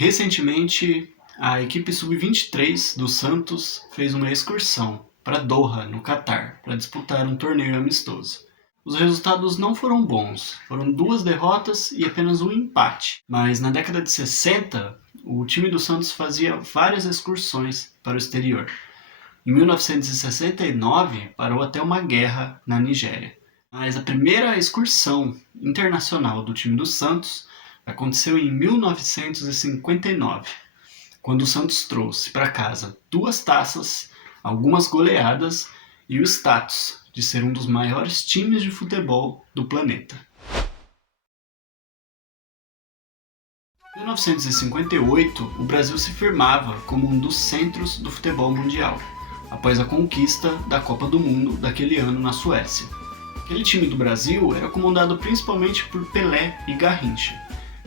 Recentemente, a equipe sub-23 do Santos fez uma excursão para Doha, no Catar, para disputar um torneio amistoso. Os resultados não foram bons, foram 2 derrotas e apenas um empate. Mas na década de 60, o time do Santos fazia várias excursões para o exterior. Em 1969, parou até uma guerra na Nigéria. Mas a primeira excursão internacional do time do Santos aconteceu em 1959, quando o Santos trouxe para casa 2 taças, algumas goleadas e o status de ser um dos maiores times de futebol do planeta. Em 1958, o Brasil se firmava como um dos centros do futebol mundial, após a conquista da Copa do Mundo daquele ano na Suécia. Aquele time do Brasil era comandado principalmente por Pelé e Garrincha,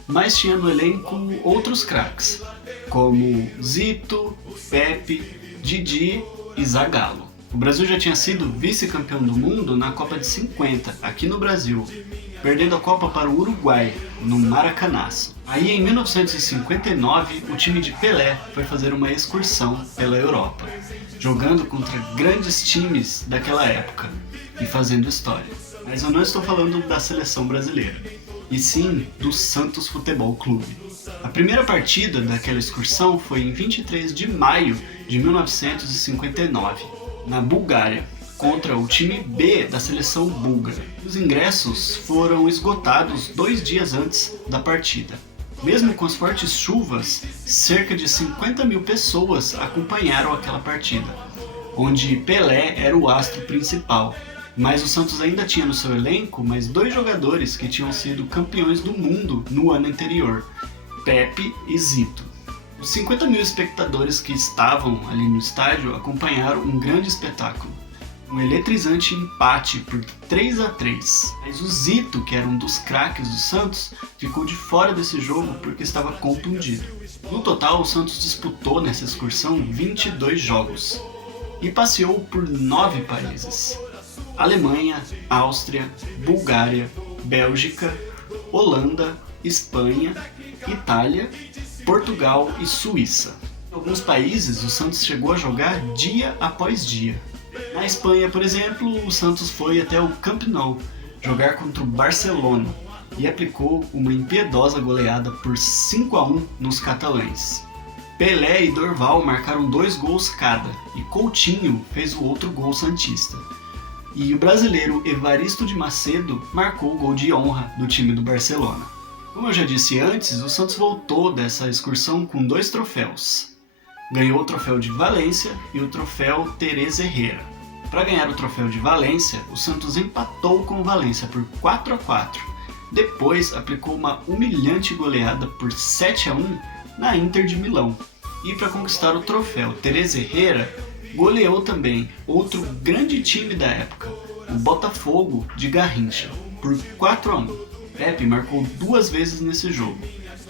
mas tinha no elenco outros craques, como Zito, Pepe, Didi e Zagallo. O Brasil já tinha sido vice-campeão do mundo na Copa de 50, aqui no Brasil, perdendo a Copa para o Uruguai, no Maracanaço. Aí, em 1959, o time de Pelé foi fazer uma excursão pela Europa, jogando contra grandes times daquela época e fazendo história. Mas eu não estou falando da seleção brasileira, e sim do Santos Futebol Clube. A primeira partida daquela excursão foi em 23 de maio de 1959, na Bulgária, contra o time B da seleção búlgara. Os ingressos foram esgotados 2 dias antes da partida. Mesmo com as fortes chuvas, cerca de 50 mil pessoas acompanharam aquela partida, onde Pelé era o astro principal. Mas o Santos ainda tinha no seu elenco mais 2 jogadores que tinham sido campeões do mundo no ano anterior, Pepe e Zito. Os 50 mil espectadores que estavam ali no estádio acompanharam um grande espetáculo, um eletrizante empate por 3-3. Mas o Zito, que era um dos craques do Santos, ficou de fora desse jogo porque estava contundido. No total, o Santos disputou nessa excursão 22 jogos e passeou por 9 países: Alemanha, Áustria, Bulgária, Bélgica, Holanda, Espanha, Itália, Portugal e Suíça. Em alguns países, o Santos chegou a jogar dia após dia. Na Espanha, por exemplo, o Santos foi até o Camp Nou jogar contra o Barcelona e aplicou uma impiedosa goleada por 5-1 nos catalães. Pelé e Dorval marcaram 2 gols cada e Coutinho fez o outro gol santista. E o brasileiro Evaristo de Macedo marcou o gol de honra do time do Barcelona. Como eu já disse antes, o Santos voltou dessa excursão com 2 troféus. Ganhou o troféu de Valência e o troféu Teresa Herrera. Para ganhar o troféu de Valência, o Santos empatou com o Valência por 4-4. Depois aplicou uma humilhante goleada por 7-1 na Inter de Milão. E para conquistar o troféu Teresa Herrera, goleou também outro grande time da época, o Botafogo de Garrincha, por 4-1. Pepe marcou 2 vezes nesse jogo.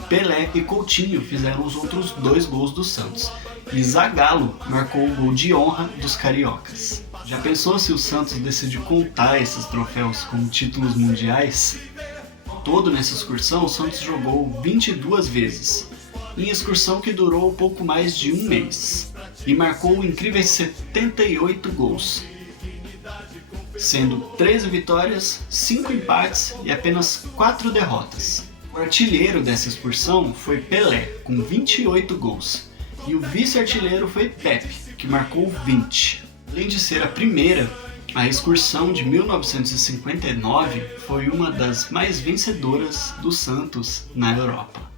Pelé e Coutinho fizeram os outros 2 gols do Santos. E Zagallo marcou o gol de honra dos cariocas. Já pensou se o Santos decidiu contar esses troféus como títulos mundiais? Todo nessa excursão, o Santos jogou 22 vezes, em excursão que durou pouco mais de 1 mês, e marcou incríveis 78 gols, sendo 13 vitórias, 5 empates e apenas 4 derrotas. O artilheiro dessa excursão foi Pelé, com 28 gols, e o vice-artilheiro foi Pepe, que marcou 20. Além de ser a primeira, a excursão de 1959 foi uma das mais vencedoras do Santos na Europa.